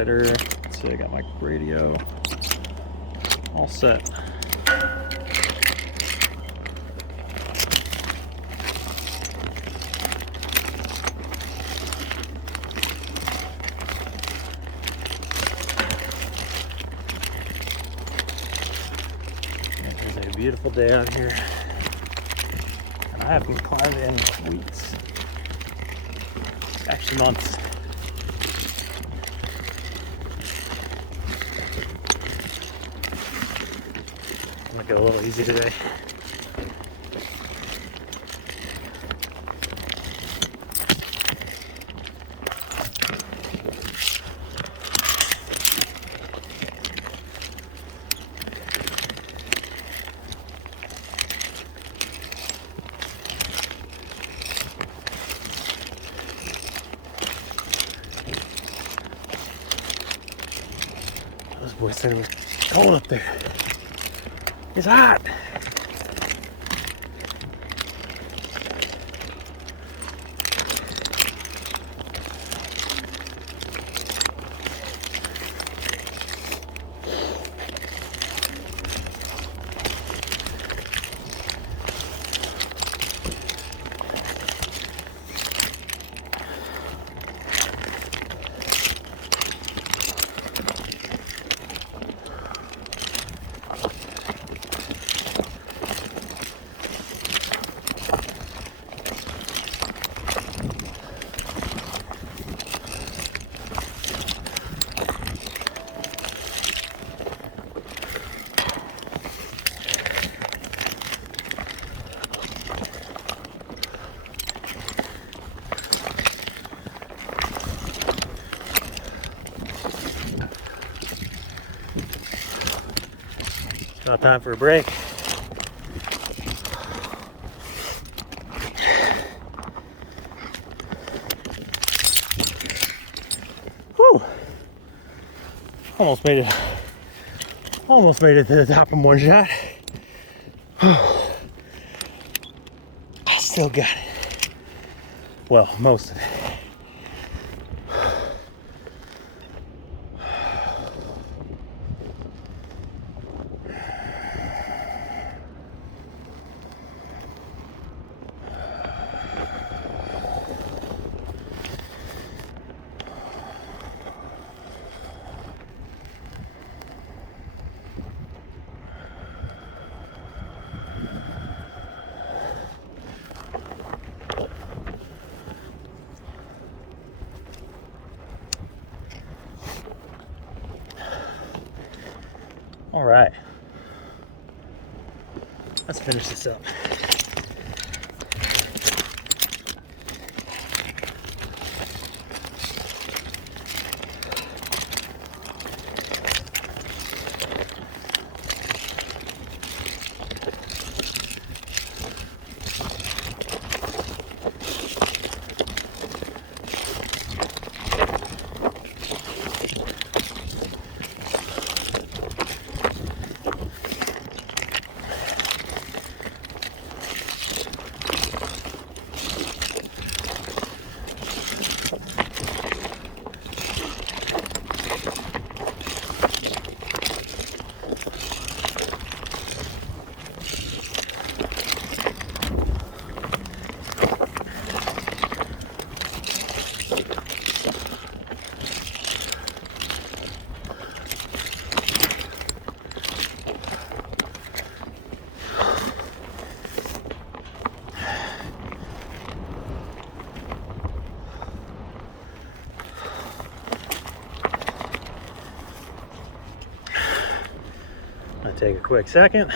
spreader. Let's see, I got my radio all set. It is a beautiful day out here, and I haven't climbed in weeks, actually months. I'm gonna go a little easy today. Those boys said it was cold up there. It's hot. Now time for a break. Whew. Almost made it to the top in one shot. I still got it. Well, most of it. All right, let's finish this up. Take a quick second.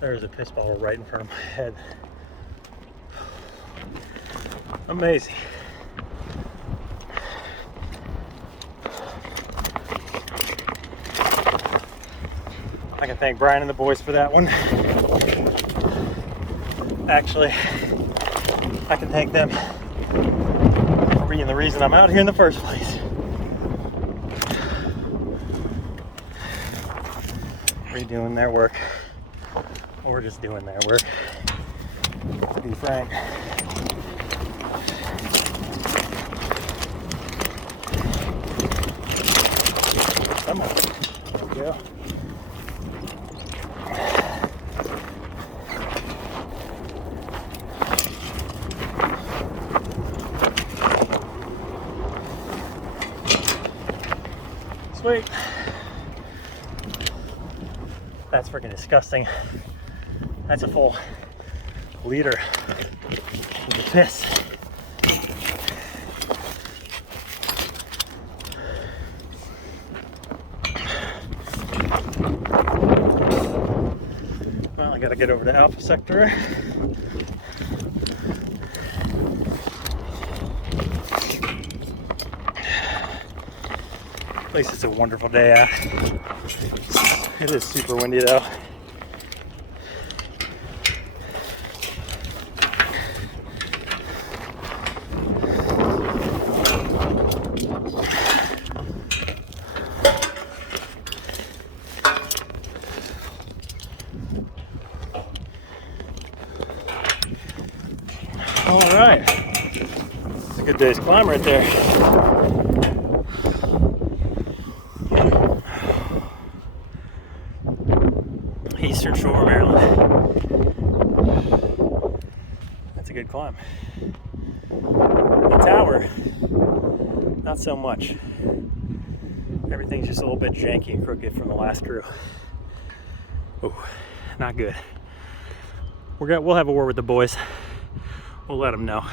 There's a piss bottle right in front of my head. Amazing. I can thank Brian and the boys for that one. Actually, I can thank them for being the reason I'm out here in the first place. Redoing their work, or just doing their work, to be frank. Sweet. That's freaking disgusting. That's a full liter of the piss. Well, I gotta get over to Alpha Sector. At least it's a wonderful day out. It is super windy though. All right, it's a good day's climb right there. Eastern Shore, Maryland. That's a good climb. The tower, not so much. Everything's just a little bit janky and crooked from the last crew. Oh, not good. We'll have a word with the boys. We'll let them know.